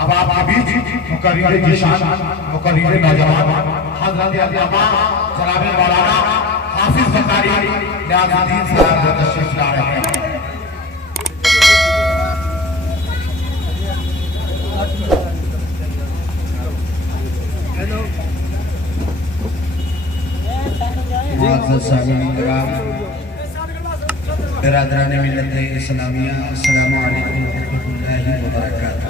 اب آپ کے بیچ مقرر جشان مقرر نوجوان حضرت علامہ جناب مولانا حافظ زکریا نیاز الدین صاحب جو تشریف لا رہے ہیں۔ معزز سامعین کرام، برادران ملت اسلامیہ، السلام علیکم ورحمۃ اللہ وبرکاتہ۔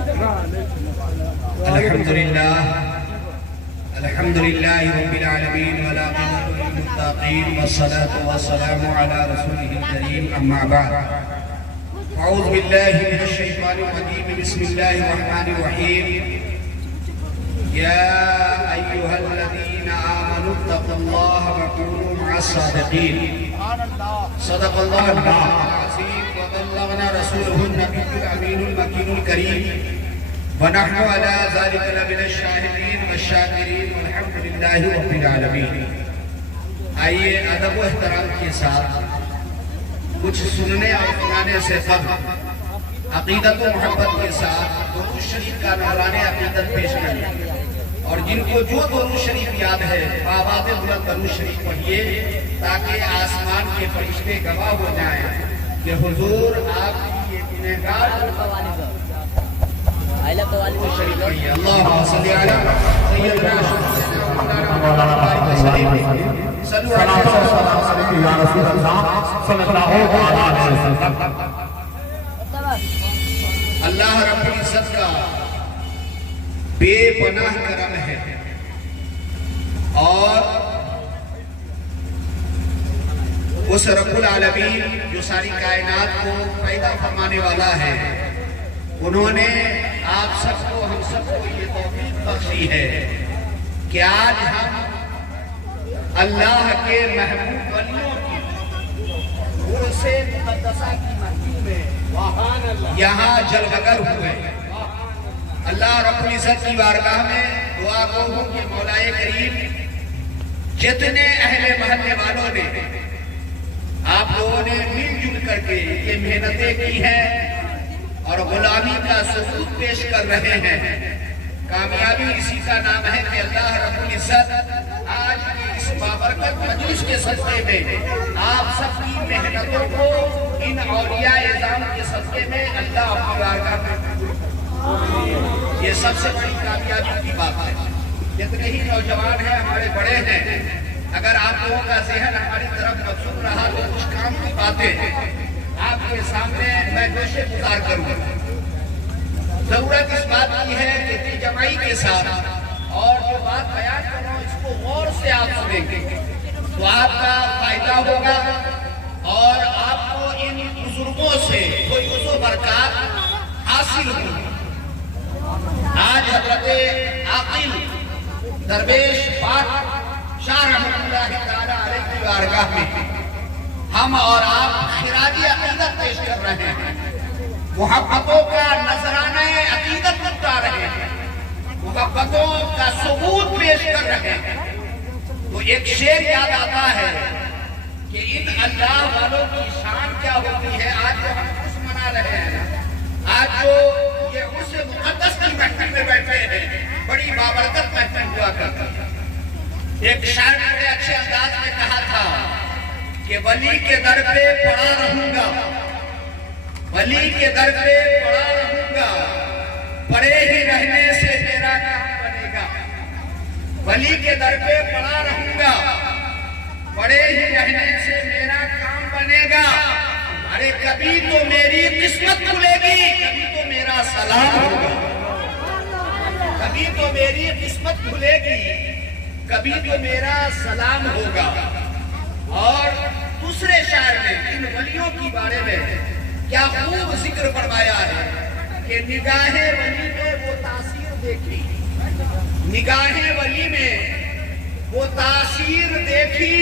الحمدللہ رب العالمین والعاقبۃ للمتقین والصلاة والسلام علی رسولہ الکریم، اما بعد۔ اعوذ باللہ من الشیطان الرجیم، بسم اللہ الرحمن الرحیم۔ یا ایہا الذین آمنوا اتقوا اللہ وکونوا مع الصادقین۔ صدق اللہ العظیم وبلغنا رسولہ النبی الامین المکین الکریم، ونحن علی ذلک لمن الشاہدین والشاکرین والحمدللہ رب العالمین۔ آئیے ادب و احترام کے ساتھ کچھ سننے اور سنانے سے قبل عقیدت و محبت کے ساتھ درود شریف کا نوران عقیدت پیش کریں، اور جن کو جو درود شریف یاد ہے بآواز بلند درود شریف پڑھیے تاکہ آسمان کے فرشتے گواہ ہو جائیں کہ حضور آپ کی یہ گنہگار درود شریف پڑھیے۔ اللہم صلی علی سیدنا صلو علیہ یا رسول اللہ صلی اللہ علیہ وسلم۔ اللہ رب العزت کا بے پناہ کرم ہے، اور اس رب العالمین جو ساری کائنات کو پیدا فرمانے والا ہے، انہوں نے آپ سب کو ہم سب کو یہ توفیق بخشی ہے کہ آج ہم اللہ کے محبوب ولیوں کی عرس مقدسہ کی محفل میں یہاں جلوگر ہوئے۔ اللہ رب العزت کی بارگاہ میں دعا گو ہوں کہ مولا کریم جتنے اہل محلے والوں نے آپ لوگوں نے مل جل کر کے یہ محنتیں کی ہیں اور غلامی کا ثبوت پیش کر رہے ہیں، کامیابی اسی کا نام ہے کہ اللہ رب العزت آج کی اس بابرکت مجلس کے صدقے میں آپ سب کی محنتوں کو ان اولیاء اعظام کے صدقے میں اللہ اپنی بارگاہ میں یہ سب سے بڑی کامیابی کی بات ہے۔ جتنے ہی نوجوان ہیں، ہمارے بڑے ہیں، اگر آپ لوگوں کا ذہن ہماری طرف مبذول رہا تو کچھ کام کی باتیں آپ کے سامنے میں گوش گزار کروں۔ ضرورت اس بات کی ہے کہ دل جمعی کے ساتھ اور جو بات بیان کر رہا ہوں اس کو غور سے آپ سنیں گے تو آپ کا فائدہ ہوگا، اور آپ کو ان بزرگوں سے کوئی عزو برکات حاصل ہوگی۔ آج حضرت عاقل درویش پاک شاہ رحمۃ اللہ تعالیٰ علیہ کی بارگاہ میں ہم اور آپ خراج عقیدت پیش کر رہے ہیں، محبتوں کا نذرانہ عقیدت بتا رہے ہیں، محبتوں کا ثبوت پیش کر رہے ہیں۔ تو ایک شعر یاد آتا ہے کہ ان اللہ والوں کی شان کیا ہوتی ہے۔ آج جو ہم خوش منا رہے ہیں، آج جو یہ عرس مقدس کی محفل میں بیٹھے ہیں، بڑی بابرکت محفل ہوا کرتا تھا۔ ایک شاعر نے بڑے اچھے انداز میں کہا تھا کہ ولی کے در پہ پڑا رہوں گا، ولی کے در پہ پڑا رہوں گا، پڑے ہی رہنے سے میرا کام بنے گا۔ ولی کے در پہ پڑا رہوں گا، پڑے ہی رہنے سے میرا کام بنے گا۔ ارے کبھی تو میری قسمت کھلے گی، کبھی تو میرا سلام ہوگا، کبھی تو میری قسمت کھلے گی، کبھی تو میرا سلام ہوگا۔ اور دوسرے شاعر نے ان ولیوں کی بارے میں کیا خوب ذکر فرمایا ہے کہ نگاہ ولی میں وہ تاثیر دیکھی، نگاہ ولی میں وہ تاثیر دیکھی،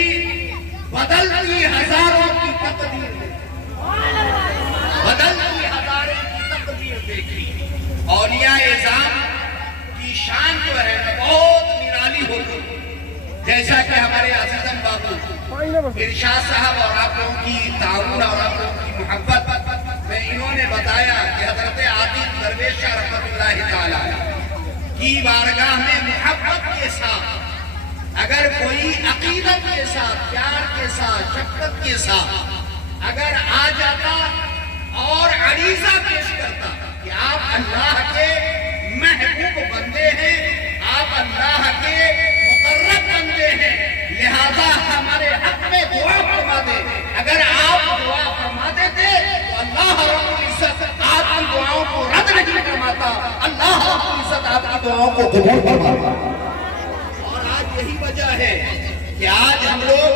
بدلتی ہزاروں کی تقدیر دیکھی، بدلتی ہزاروں کی تقدیر دیکھی۔ اولیاء اعظام کی شان جو ہے بہت نرالی ہوتی، جیسا کہ ہمارے عزیزم بابو ارشاد صاحب اور آپ لوگوں کی تعاون اور آپ لوگوں کی محبت میں انہوں نے بتایا کہ حضرت عاقل درویش شاہ رحمۃ اللہ تعالیٰ की बारगाह में मोहब्बत के साथ अगर कोई अकीदत के साथ, प्यार के साथ, शफकत के साथ अगर आ जाता और अरीज़ा पेश करता कि आप अल्लाह के महबूब बंदे हैं, आप अल्लाह के मुकर्रब बंदे हैं, लिहाजा हमारे हक में दुआ फरमा दे। अगर आप दुआ फरमा देते तो अल्लाह रब्बुल इज्जत आपकी दुआओं को रद्द नहीं फरमाता, अल्लाह रब्बुल इज्जत आपकी दुआओं को कबूल फरमाता। और आज यही वजह है कि आज हम लोग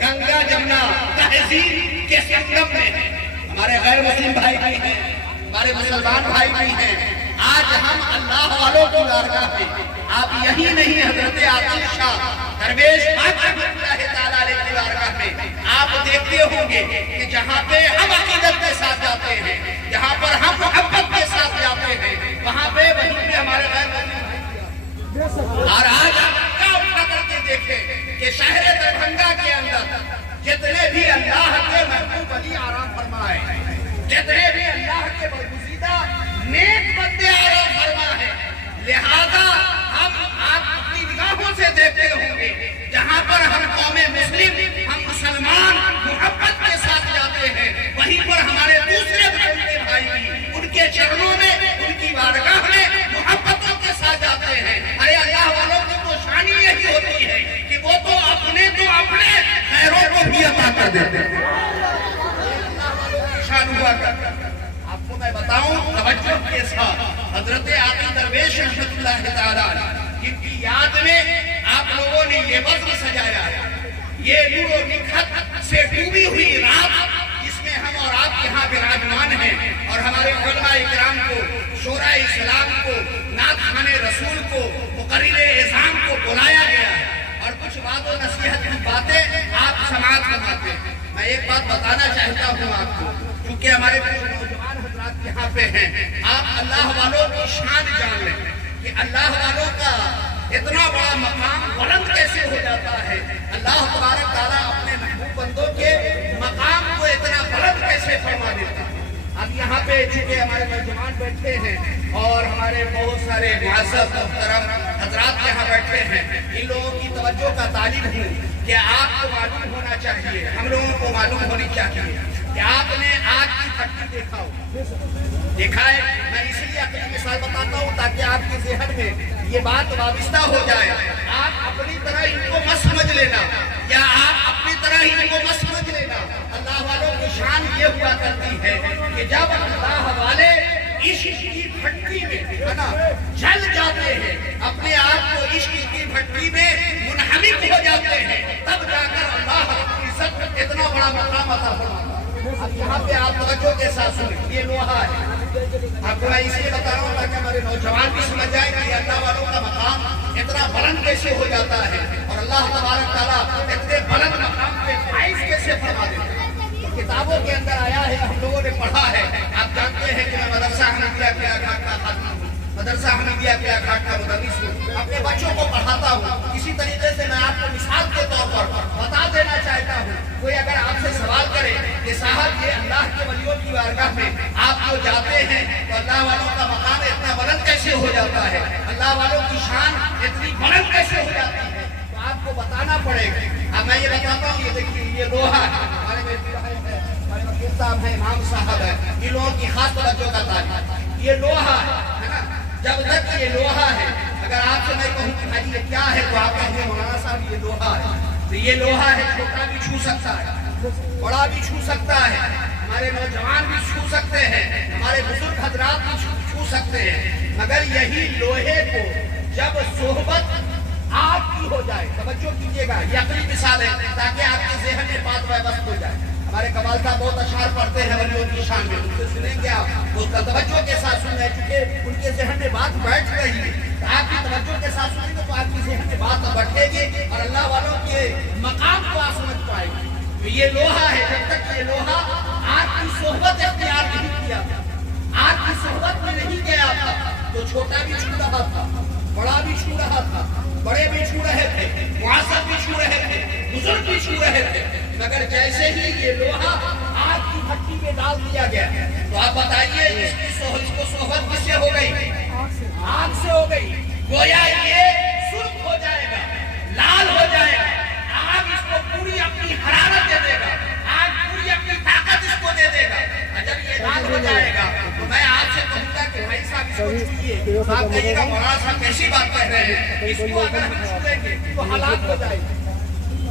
गंगा जमुना तहजीब के संगम में हैं। हमारे गैर मुस्लिम भाई भी हैं, हमारे मुसलमान भाई भी हैं। आज हम अल्लाह वालों की बारगाह में, आप यही नहीं हजरत आकिल शाह दरवेश की बारगाह में आप देखते होंगे कि जहाँ पे हम अकीदत के साथ जाते हैं, जहाँ पर हम मोहब्बत के साथ जाते हैं, वहाँ पे वहीं पे हमारे गैर मुस्लिम। और आज आप क्या उठा करके देखें कि शहर दरभंगा के अंदर जितने भी अल्लाह के महबूब अली आराम फरमाए, जितने भी अल्लाह के बरगुज़ीदा नेक बंदे आराम फरमा है, लिहाजा हम आप अपनी निगाहों से देखते होंगे जहाँ पर हम कौमे मुस्लिम, हम मुसलमान मोहब्बत के साथ जाते हैं, वहीं पर हमारे दूसरे भाई भी उनके चरणों में, उनकी बारगाह में मोहब्बतों के साथ जाते हैं। अरे अल्लाह वालों की तो शान यही होती है कि वो तो अपने गैरों को भी अता कर देते हैं। शान हुआ करता। आपको मैं बताऊं तवज्जो के साथ, हजरत आकिल दरवेश रहमतुल्लाह तआला जिनकी याद में आप लोगों ने ये वज़्न सजाया है, ये नूर और निखत से डूबी हुई रात जिसमें हम और आप यहाँ विराजमान हैं, और हमारे उलमा इकराम को, शोरा इस्लाम को, नात खाने रसूल को, मुकर्रिर एज़ाम को बुलाया गया है और कुछ बात और नसीहत की बातें आप समाज बनाते हैं। मैं एक बात बताना चाहता हूँ आपको, क्योंकि हमारे नौजवान हजरात यहाँ पे हैं, आप अल्लाह वालों की शान जान लें कि अल्लाह वालों का इतना बड़ा मकाम बुलंद कैसे हो जाता है। अल्लाह तबारक ताला अपने महबूब बंदों के मकाम को इतना बुलंद कैसे फरमा देता है। अब यहाँ पे चूंकि हमारे नौजवान बैठे हैं और हमारे बहुत सारे मुअज़्ज़ज़ मुहतरम हजरात यहाँ बैठे हैं, इन लोगों की तवज्जो का तालिब हूँ कि आपको मालूम होना चाहिए, हम लोगों को मालूम होनी चाहिए कि आपने आग की भट्टी देखा है। मैं इसलिए अपनी मिसाल बताता हूँ ताकि आपके ज़हन में ये बात वाबिस्ता हो जाए। आप अपनी तरह इनको मत समझ लेना, या आप अपनी तरह इनको मत समझ लेना। अल्लाह वालों की शान ये हुआ करती है कि जब अल्लाह वाले इश्क की भट्टी में है ना जल जाते हैं, अपने आप को इश्क की भट्टी में मुनहमिक हो जाते हैं, तब जाकर अल्लाह की इज्जत इतना बड़ा मकाम अता फरमाता है। अब यहाँ पे आप तवज्जो के साथ सुने, ये लोहा है। आपको मैं इसलिए बता रहा हूँ ताकि हमारे नौजवान भी समझ जाए कि अल्लाह वालों का मकाम इतना बुलंद कैसे हो जाता है, और अल्लाह तबारक ताला इतने बुलंद मकाम पे फाइज कैसे फरमा देता है। किताबों के अंदर आया है, हम लोगों ने पढ़ा है। आप जानते हैं कि मैं मदरसा हनीफिया किला घाट का खातिम हूँ, मदरसा हनीफिया किला घाट का मुदर्रिस हूँ, अपने बच्चों को पढ़ाता हूँ। इसी तरीके से मैं आपको मिसाल के तौर पर बता देना चाहता हूँ, कोई अगर आपसे सवाल करे कि साहब ये अल्लाह के वलियों की बारगाह में आप जो जाते हैं तो अल्लाह वालों का मकाम इतना बुलंद कैसे हो जाता है, अल्लाह वालों की शान इतनी बुलंद कैसे हो जाती है, तो आपको बताना पड़ेगा। अब मैं ये बताता हूँ, ये देखिए ये लोहा है, हमारे वकील साहब है, इमाम साहब है, इन लोगों की खास तवज्जो का तारीफ, ये लोहा है ना। जब तक ये लोहा है, अगर आपसे मैं कहूँ कि भाई ये क्या है, तो आप कहेंगे मौलाना साहब ये लोहा है। तो ये लोहा है, छोटा भी छू सकता है, बड़ा भी छू सकता है, हमारे नौजवान भी छू सकते हैं, हमारे बुजुर्ग हजरात भी छू सकते हैं। मगर यही लोहे को जब सोहबत आपकी हो जाए, तवज्जो कीजिएगा, ये अगली मिसाल है ताकि आपके ज़हन में बात व्यवस्थ हो जाए। हमारे कमाल साहब बहुत अशार पढ़ते हैं वलियों की शान में, उनसे सुनेंगे आप, उसका तवज्जो के साथ सुन रहे, चूंकि उनके ज़हन में बात बैठ रही है, तो आपकी तवज्जो के साथ सुनेंगे तो आपकी ज़हन में बात बैठेगी और अल्लाह वालों के मकाम को आप समझ पाएंगे। तो ये लोहा है, जब तक ये लोहा आपकी सोहबत इख्तियार नहीं किया, आपकी सोहबत में नहीं गया था, तो छोटा भी छू रहा था, बड़ा भी छू रहा था, बड़े भी छू रहे थे, मुआज़्ज़ज़ भी छू रहे थे, बुजुर्ग भी छू रहे थे। मगर जैसे ही ये लोहा आग की भट्टी में डाल दिया गया, तो आप बताइए इसको सोहबत किससे हो गई? आग से हो गई। इसको छूइए। आप कहिएगा मौलाना साहब कैसी बात कह रहे हैं, इसको अगर हम छूएंगे तो हलाक हो जाएंगे,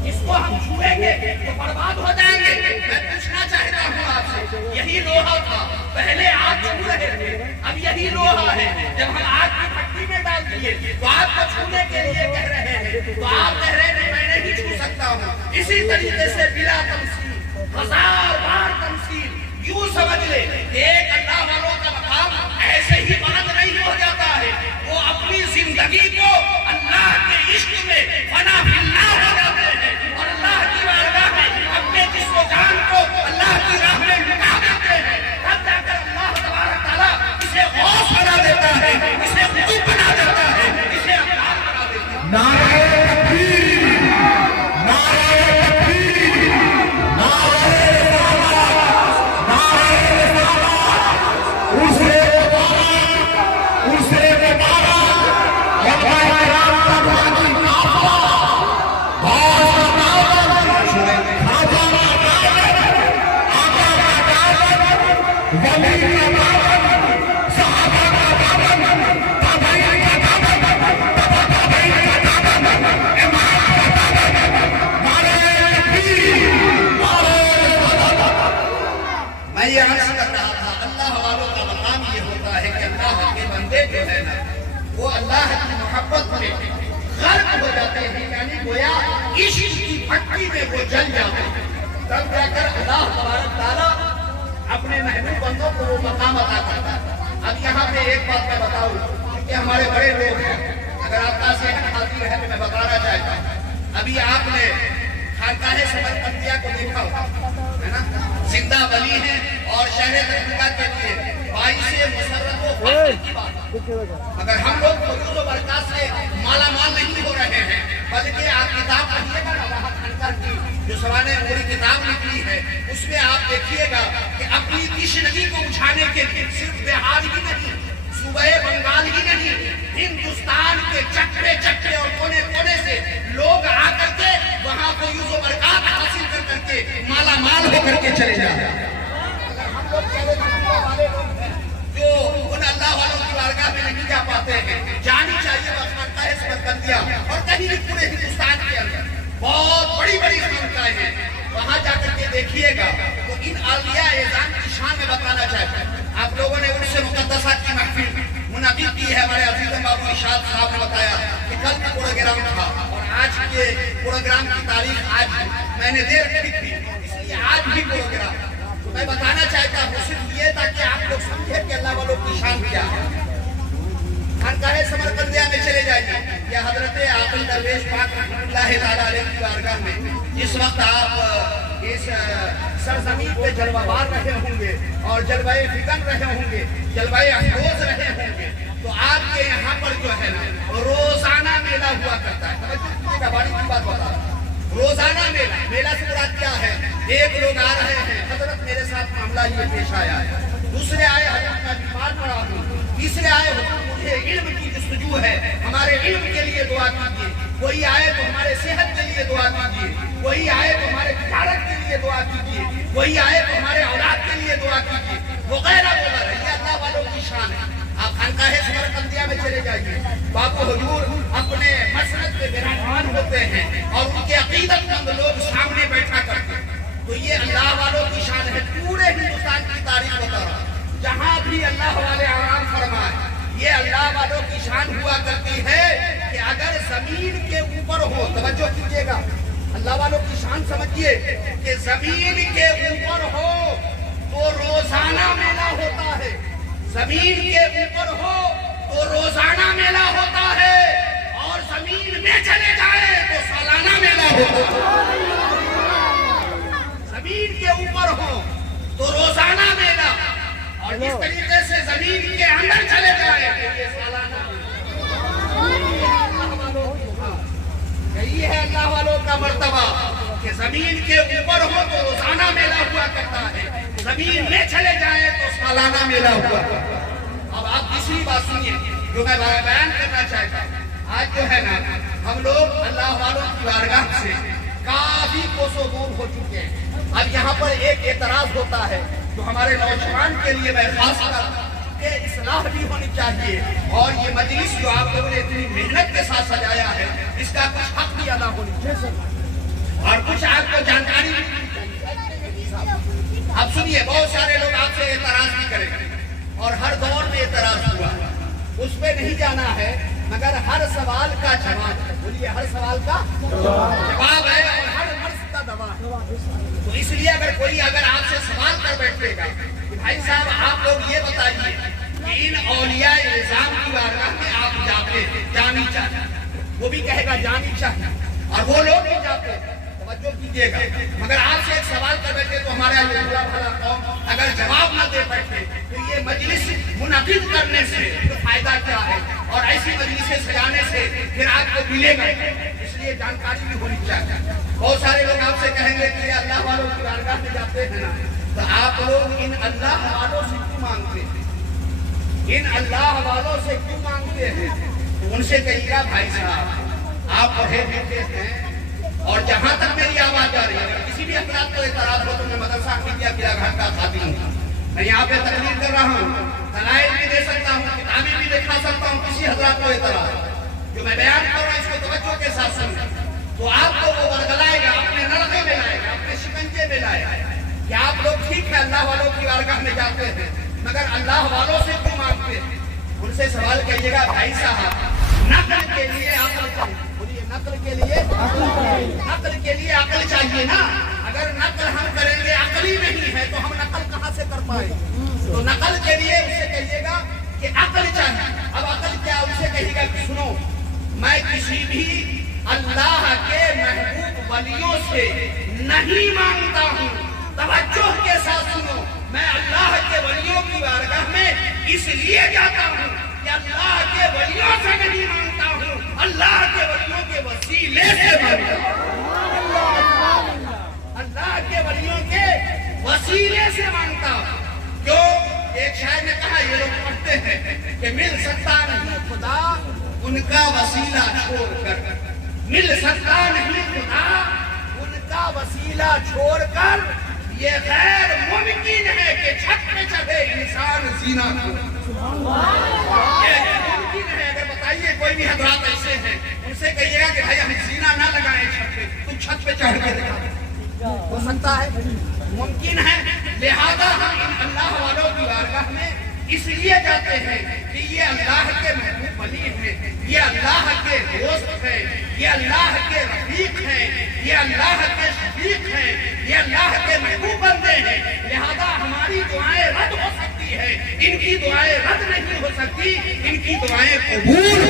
इसको हम छुएंगे तो बर्बाद हो जाएंगे। मैं पूछना चाहता हूँ आपसे, यही लोहा था, पहले आप छू रहे थे, अब यही लोहा है, जब हम आग की भट्टी में डाल दिए तो आग को छूने के लिए कह रहे हैं, तो आप कह रहे हैं मैं नहीं छू सकता हूँ। इसी तरीके से बिला तमसील, हजार बार तमसील, यूं समझ ले एक अल्लाह वालों का मकाम ऐसे ही बंद नहीं हो जाता है, वो अपनी जिंदगी को अल्लाह के इश्क में फना फिल्लाह हो जाते हैं और अल्लाह की बारगाह में अपने जिस्म जान को अल्लाह की राह में लुटा देते हैं। तब जाकर अल्लाह तबारक तआला इसे गौस बना देता है, इसे कुतुब बना देता है, इसे अल्लाह बना देता है। नारे तकबीर, नारे तकबीर, नारे रिसालत, नारे रिसालत, उसरे मुबारक, उसरे मुबारक, उलमाए किराम का बाकी काफिला, गौस का दामन, खाजा का दामन, आका का दामन, वली का दामन, सहाबा का दामन, ताबईन का दामन, तबा ताबईन का दामन, इमाम का दामन, नारे तकबीर, नारे रिसालत। मैं ये अर्ज कर रहा था, अल्लाह वालों का मकाम ये होता है कि अल्लाह के बंदे जो है ना, वो अल्लाह की मोहब्बत में गर्क हो जाते हैं, यानी गोया इश्क की भट्टी में वो जल जाते हैं। तब जाकर अल्लाह तबारक तआला अपने महबूब बंदों को वो मकाम अता करता है। अब यहाँ पे एक बात मैं बताऊँ कि हमारे बड़े लोग हैं, अगर आपका सेहत हाजिर है तो मैं बताना चाहता हूँ, अभी आपने खानकाह समरकंदिया को देखा है ना, जिंदा वली है और शहर तकनीका के लिए 22 मुसर्रत व फख्र की बात है। मगर हम लोग फयूज़ व बरकत से मालामाल नहीं हो रहे हैं, बल्कि आप किताब पढ़िएगा ना, वहाँ खानका की जो सवाने पूरी किताब निकली है, उसमें आप देखिएगा कि अपनी तिश्नगी को बुझाने के लिए सिर्फ बिहार ही नहीं, सूबे बंगाल ही नहीं, हिंदुस्तान के चक्रे चक्रे और कोने कोने से लोग आकर के वहाँ फयूज़ व बरकत हासिल कर करके मालामाल होकर के चले जाते हैं। अगर हम लोग पहले अल्लाह वाले लोग हैं जो उन अल्लाह वालों की बारगाह में नहीं जा पाते हैं, जानी चाहिए खानकाह समरकंदिया और कहीं भी पूरे हिंदुस्तान के अंदर बहुत बड़ी बड़ी खानकाहें हैं, वहाँ जाकर के देखिएगा तो इन आलिया एजान की शान में बताना चाहते हैं। आप लोगों ने उनसे मुकद्दसा की महफिल मुनक़िद की है, हमारे अजीज़ बाबू इरशाद साहब ने बताया कि कल भी प्रोग्राम था और आज के प्रोग्राम की तारीख आज मैंने देर की थी, इसलिए आज भी प्रोग्राम मैं बताना चाहता हूँ सिर्फ ये ताकि आप लोग समझे कि अल्लाह वालों की शान क्या है। खानकाह समरकंदिया में चले जाइए, या हजरत आकिल दरवेश पाक रहमतुल्लाह तआला अलैह की बारगाह में इस वक्त आप इस सरजमीन पे जलवाबार रहे होंगे और जलवाए फिकन रहे होंगे, जलवाए अफरोज रहे होंगे, तो आपके यहाँ पर जो है ना रोजाना मेला हुआ करता है। समझिएगा, बड़ी की बात बता रहा हूं, रोजाना मेला, मेला से मुराद क्या है, एक लोग आ रहे हैं, हजरत मेरे साथ मामला ये पेश आया है, दूसरे आए हजरत मैं बीमार पड़ा हूँ, तीसरे आए मुझे इल्म की जुस्तजू है, हमारे इल्म के लिए दुआ कीजिए, कोई आए तो हमारे सेहत के लिए दुआ कीजिए, कोई आए तो हमारे तिजारत के लिए दुआ कीजिए, कोई आए तो हमारे औलाद के लिए दुआ कीजिए, वगैरह वगैरह। ये अल्लाह वालों की शान है। आप खानकाह समरकंदिया में चले जाइए, बाबू हुजूर अपने मसनद पे विराजमान होते हैं और उनके अकीदतमंद लोग सामने बैठा करते हैं, तो ये अल्लाह वालों की शान है। पूरे हिंदुस्तान की तारीख बता रहा हूं, जहां भी अल्लाह वाले आराम फरमाए, ये अल्लाह वालों की शान हुआ करती है कि अगर जमीन के ऊपर हो, तवज्जो कीजिएगा, अल्लाह वालों की शान समझिए कि जमीन के ऊपर हो तो रोजाना मेला होता है, जमीन के ऊपर हो तो रोजाना मेला होता है, और जमीन में चले जाए तो सालाना मेला होता है। जमीन के ऊपर हो तो रोजाना मेला, और इस तरीके से जमीन के अंदर चले जाए तो ये सालाना यही है अल्लाह वालों का मर्तबा कि जमीन के ऊपर हो तो रोजाना मेला हुआ करता है, जमीन में चले जाए तो सालाना मेला हुआ। अब आप तीसरी बात सुनिए जो मैं बयान करना चाहता हूँ। आज जो है ना हम लोग अल्लाह वालों की बारगाह से काफी कोसों दूर हो चुके हैं। अब यहाँ पर एक एतराज होता है जो हमारे नौजवान के लिए मैं खास कर के इस्लाह भी होनी چاہیے اور یہ مجلس جو آپ لوگوں نے اتنی محنت کے ساتھ سجایا ہے اس کا کچھ حق بھی ادا ہونی چاہیے اور کچھ آپ کو جانکاری اب سنیے بہت سارے لوگ آپ سے اعتراض بھی کریں گے اور ہر دور میں اعتراض ہوا اس پہ نہیں جانا ہے مگر ہر سوال کا جواب ہے بولیے ہر سوال کا جواب ہے اور ہر مرض کا دوا ہے تو اس لیے اگر آپ سے سوال کر بیٹھے گا کہ بھائی صاحب آپ لوگ یہ بتائیے کہ ان اولیاء نظام کی بارگاہ میں آپ جاتے ہیں جانی چاہیے وہ بھی کہے گا جانی چاہیے اور وہ لوگ بھی جاتے ہیں توجہ کیجیے گا مگر آپ سے ایک سوال کر بیٹھے تو ہمارا یہ بھلا بھلا قوم اگر جواب نہ دے بیٹھے تو یہ مجلس منعقد کرنے سے فائدہ کیا ہے اور ایسی مجلسیں سجانے سے پھر آپ کو ملے گا اس لیے جانکاری بھی ہونی چاہیے بہت سارے لوگ آپ سے کہیں گے کہ اللہ والوں کی بارگاہ میں جاتے ہیں نا تو آپ لوگ ان اللہ والوں سے کیوں مانگتے ہیں ان اللہ والوں سے کیوں مانگتے ہیں ان سے کہیے گا بھائی صاحب آپ پڑھے لکھے ہیں اور جہاں تک میری آواز جا رہی ہے اگر کسی بھی افراد کو اعتراض ہو تو میں مدرسہ احمدیہ قلعہ گھاٹ کا خادم ہوں میں یہاں پہ تقریر کر رہا ہوں دلائل بھی دے سکتا ہوں کتابیں بھی دکھا سکتا ہوں کسی حضرات کو اعتراض جو میں بیان کر رہا ہوں اس کو توجہ کے ساتھ سنیں تو آپ کو وہ ورگلائے گا اپنے نرغے میں لائے گا اپنے شکنجے میں لائے گا کہ آپ لوگ ٹھیک ہے اللہ والوں کی بارگاہ میں جاتے ہیں مگر اللہ والوں سے کیوں مانگتے ہیں ان سے سوال کریے گا بھائی صاحب نقل کے لیے عقل چاہیے بولیے نقل کے لیے عقل چاہیے نا اگر نقل ہم کریں گے عقل ہی نہیں ہے تو ہم نقل کہاں سے کر پائیں تو نقل کے لیے اسے کہیے گا کہ عقل چاہیے اب عقل کیا اسے کہیے گا کہ سنو میں کسی بھی اللہ کے محبوب ولیوں سے نہیں مانگتا ہوں توجہ کے ساتھ سنو میں اللہ کے ولیوں کی بارگاہ میں اس لیے جاتا ہوں کہ اللہ کے ولیوں سے نہیں مانگتا ہوں اللہ کے ولیوں کے وسیلے سے مانگتا ہوں اللہ کے ولیوں کے وسیلے سے مانگتا ہوں کیوں ایک شاعر نے کہا یہ لوگ پڑھتے ہیں کہ مل سکتا نہیں خدا ان کا وسیلہ چھوڑ کر مل سکتا نہیں خدا ان کا وسیلہ چھوڑ کر یہ غیر ممکن ہے کہ چھت پہ چڑھے انسان زینہ کو یہ ممکن ہے اگر بتائیے کوئی بھی حضرات ایسے ہیں ان سے کہیے گا کہ بھائی ہم زینہ نہ لگائیں چھت پہ تم چھت پہ چڑھ کے دکھا ہو سکتا ہے ممکن ہے لہذا ہم ان اللہ والوں کی بارگاہ میں اس لیے جاتے ہیں کہ یہ اللہ کے محبوب ولی ہیں یہ اللہ کے دوست ہیں یہ اللہ کے رفیق ہیں یہ اللہ کے شفیق ہیں یہ اللہ کے محبوب بندے ہیں لہذا ہماری دعائیں رد ہو سکتی ہے ان کی دعائیں رد نہیں ہو سکتی ان کی دعائیں قبول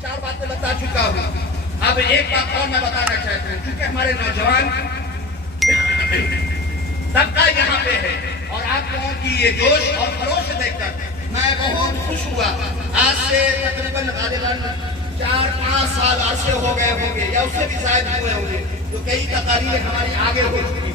چار باتیں بتا چکا ہوں اب ایک بات اور میں بتانا چاہتا ہوں کیونکہ ہمارے نوجوان طبقہ یہاں پہ ہے اور آپ لوگوں کی یہ جوش اور خروش دیکھ کر میں بہت خوش ہوا آج سے تقریباً غالباً 4-5 سال عرصے ہو گئے ہوں گے یا اس سے بھی زائد ہوئے ہوں گے تو کئی تقاریر ہماری آگے ہو چکی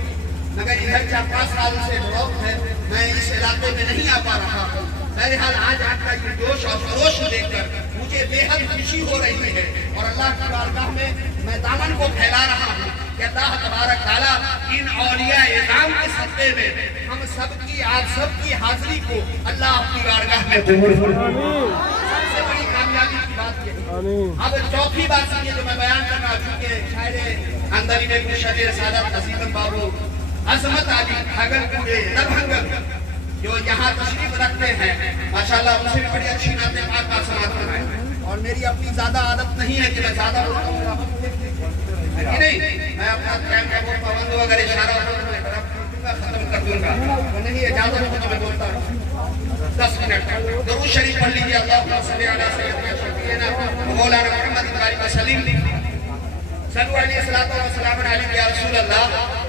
مگر ادھر 4-5 سال سے بلاک ہے میں اس علاقے میں نہیں آ پا رہا ہوں بہرحال آج آپ کا یہ جوش اور خروش دیکھ کر مجھے بے حد خوشی ہو رہی ہے اور اللہ کی بارگاہ میں دامن کو پھیلا رہا ہوں کہ اللہ تبارک تعالیٰ ان اولیاء اعظام کے صدقے میں ہم سب کی آپ سب کی حاضری کو اللہ کی بارگاہ میں قبول فرمائے سب سے بڑی کامیابی کی بات یہ اب چوتھی بات یہ جو میں بیان کرنا چونکہ شاعر اندری میں مرشد سعادت عظیم بابو عظمت علی بھاگلپور دربھنگا جو یہاں تشریف رکھتے ہیں ماشاءاللہ ان سے بھی بڑی اچھی نعت پاک کا سماعت کرائیں اور میری اپنی زیادہ عادت نہیں ہے کہ میں زیادہ بولتا ہوں نہیں میں اپنا ٹائم کا بہت پابند ہوں اگر اشارہ ہوتا تو میں ختم کر دوں گا تو نہیں اجازت ہو تو میں بولتا ہوں 10 منٹ درود شریف پڑھ لیجیے اللہم صلی علی سیدنا شفیعنا مولانا محمد بارک وسلم صلو علیہ الصلوۃ والسلام علیہ یا رسول اللہ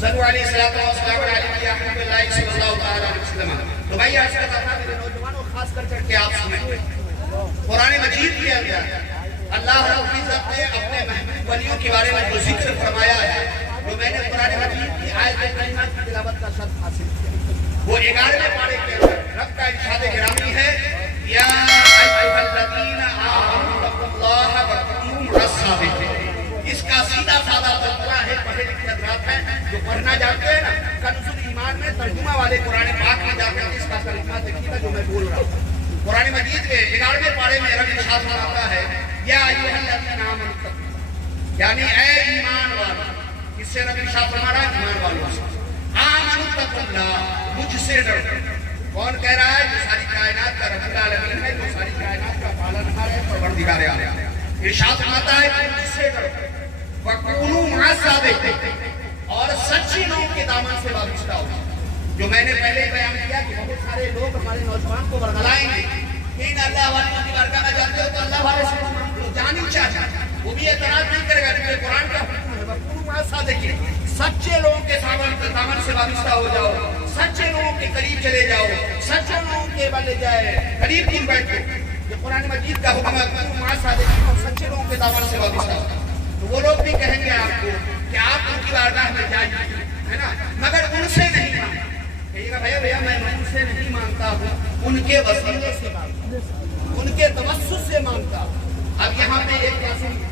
صلو علیہ الصلوۃ والسلام علیہ یا حبیب اللہ صلی اللہ علیہ وسلم تو بھائی آج کا دفعہ میرے نوجوانوں خاص کر کے آپ سنیں قرآن مجید کے اندر اللہ رب العزت نے اپنے محبوب ولیوں کے بارے میں جو ذکر فرمایا ہے جو میں نے قرآن مجید کی آیت کریمہ کی تلاوت کا شرف حاصل کیا وہ 11ویں پارے کے اندر رب کا ارشاد گرامی ہے یا ایھا الذین آمنوا اتقوا اللہ وکونوا مع الصادقین اس کا سیدھا سادہ ترجمہ ہے پڑھے لکھے حضرات ہیں जो पढ़ना जानते हैं ना, कंजुल ईमान में तर्जुमा वाले कुरान पाक में जाकर इस इसका तर्जुमा देखिएगा जो मैं बोल रहा हूँ। कुरान मजीद के 11वें पारे में रब इरशाद फरमाता है, या अय्युहल्लज़ीना आमनू तक़ुल्लाह, यानी ऐ ईमान वालों, इससे रब इरशाद फरमा रहा है ईमान वालों से, आमनू तक़ुल्लाह, मुझसे डरो। कौन कह रहा है? जो सारी कायनात का रब्बुल आलमीन है, जो सारी कायनात का पालनहार है, परवरदिगार आलम। इरशाद फरमाता है कि मुझसे डरो, वकूनू मअस सादिक़ीन, और सच्ची लोगों के दामन से वाबस्ता हो। जो मैंने पहले बयान किया कि बहुत सारे लोग हमारे नौजवान को बरगलाएंगे कि इन अल्लाह वालों की बारगाह में जाते हो तो अल्लाह वाले से जान ही चाहता, वो भी एतराज नहीं करेगा, क्योंकि कुरान का हुक्म है वकूनू मअस सादिक़ीन, सच्चे लोगों के दामन से वाबस्ता हो जाओ, सच्चे लोगों के करीब चले जाओ, सच्चे लोगों के बने जाए करीब तुम बैठो। ये कुरान मजीद का हुक्म है वकूनू मअस सादिक़ीन, और सच्चे लोगों के दामन से वाबस्ता हो। तो वो लोग भी कहेंगे आपको कि आप उनकी बारगाह में जाइए, है ना, मगर उनसे नहीं मांगे। कहिएगा भैया मैं उनसे नहीं मांगता हूँ, उनके वसीले से मांगता हूँ, उनके तवस्सुल से मांगता हूँ। अब यहाँ पे एक बात सुनिए,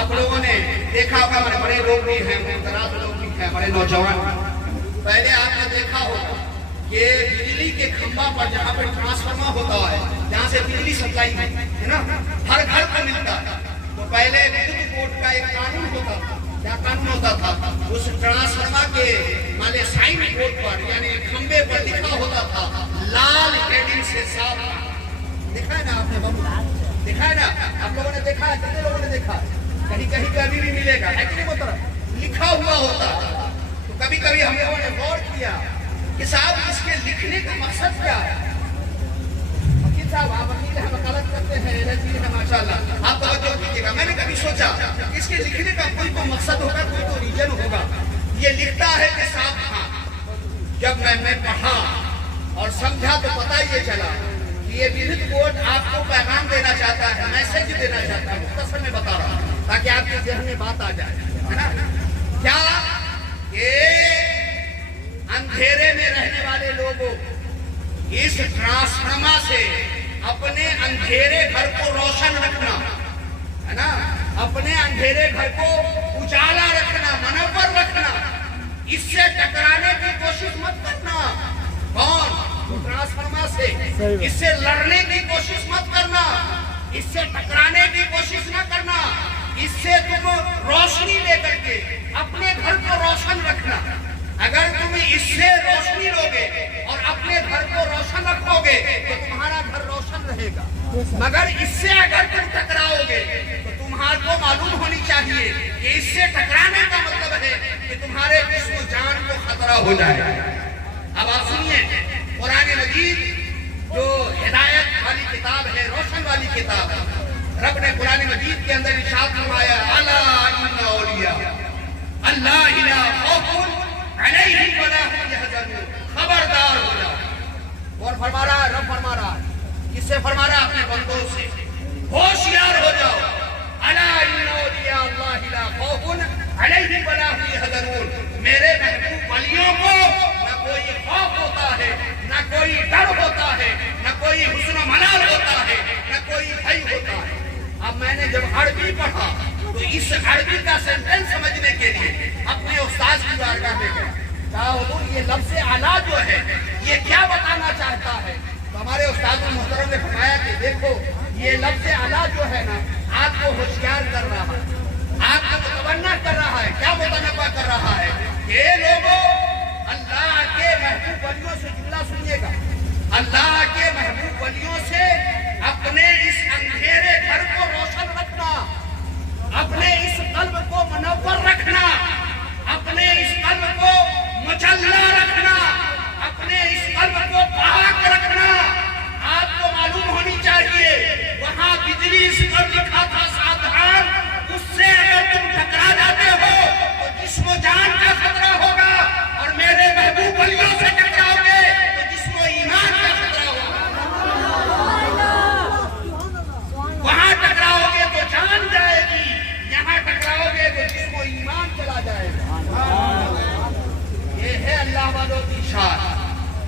आप लोगों ने देखा होगा, हमारे बड़े लोग भी हैं, मुतराद लोग भी हैं, हमारे नौजवान। पहले आपने देखा होगा कि बिजली के खंभा पर जहाँ पे ट्रांसफार्मर होता है, जहाँ से बिजली सप्लाई है ना, हर घर को मिलता है, तो पहले विद्युत बोर्ड का एक कानून होता था। क्या कानून होता था? उस ट्रांसफार्मर के माने साइन बोर्ड पर यानी खंबे पर लिखा होता था लाल हेडिंग से साफ। देखा है ना आपने बाबू, देखा है ना आप लोगों ने देखा है, कितने लोगों ने देखा? कहीं कहीं पे अभी भी मिलेगा, है कि नहीं मोहतरम, लिखा हुआ होता। तो कभी कभी हम लोगों ने गौर किया कि साहब इसके लिखने का मकसद क्या है? वकील साहब, आप वकील हैं, वकालत करते हैं, एलएलबी है माशाल्लाह, आप तवज्जो कीजिएगा। मैंने कभी सोचा इसके लिखने का कोई तो मकसद होगा, कोई तो रीजन होगा। ये लिखता है कि साहब हाँ, जब मैंने पढ़ा और समझा तो पता ये चला कि ये विद्युत बोर्ड आपको पैगाम देना चाहता है, मैसेज देना चाहता है। मुख्तसर में बता रहा हूँ ताकि आपके ज़हन में बात आ जाए, है ना। क्या ये अंधेरे में रहने वाले लोगों इस ट्रांसफार्मर से अपने अंधेरे घर को रोशन रखना, है ना, अपने अंधेरे घर को उजाला रखना, मनव्वर रखना, इससे टकराने की कोशिश मत करना। कौन? ट्रांसफार्मर से। इससे लड़ने की कोशिश मत करना, इससे टकराने की कोशिश न करना। इससे तुम रोशनी लेकर के अपने घर को रोशन रखना। अगर तुम इससे रोशनी लोगे और अपने घर को रोशन रखोगे तो तुम्हारा घर रोशन रहेगा, मगर इससे अगर तुम टकराओगे तो तुम्हारे मालूम होनी चाहिए कि इससे टकराने का मतलब है कि तुम्हारे जिस्म जान को खतरा हो जाए। अब आप सुनिए, कुरान मजीद जो हिदायत वाली किताब है, रोशन वाली किताब है, रब ने कुरान मजीद के अंदर इरशाद फरमाया, अला इन्ना औलिया अल्लाह ला खौफुन अलैहिम वला हुम यहज़नून, खबरदार हो जाओ। और फरमा रहा है, रब फरमा रहा है, किससे फरमा रहा है? अपने बंदों से, होशियार हो जाओ। अला इन्ना औलिया अल्लाह ला खौफुन अलैहिम वला हुम यहज़नून, मेरे महबूब वलियों को न कोई खौफ होता है, न कोई डर होता है, न कोई हुस्न मलाल होता है, न कोई भय होता है। अब मैंने जब अरबी पढ़ा तो इस अरबी का सेंटेंस समझने के लिए अपने उस्ताद की बारगाह में गया, कहा हुजूर ये लफ्ज़ आला जो है ये क्या बताना चाहता है? तो हमारे उस्ताद मोहतरम ने फरमाया कि देखो ये लफ्ज़ आला जो है ना, आपको होशियार कर रहा है, आपको मुतवन्ना कर रहा है। क्या मुतनब्बा कर रहा है? ये लोगों अल्लाह के महबूब वलियों से, जुमला सुनिएगा, अल्लाह के महबूब वलियों से अपने इस अंधेरे घर को रोशन रखना, अपने इस कल्ब को मुनव्वर रखना, अपने इस कल्ब को मुजल्ला रखना, अपने इस कल्ब को पाक रखना। आपको मालूम होनी चाहिए वहां बिजली इस पर लिखा था सावधान, उससे अगर तुम टकरा जाते हो तो जिस्म जान का खतरा होगा, और मेरे महबूब वलियों से टकराओगे तो जिस्म ईमान का खतरा होगा। वहां टकराओगे तो जान जाएगी, यहाँ टकराओगे तो जिस्म ईमान चला जाएगा। ये है अल्लाह वालों की शान।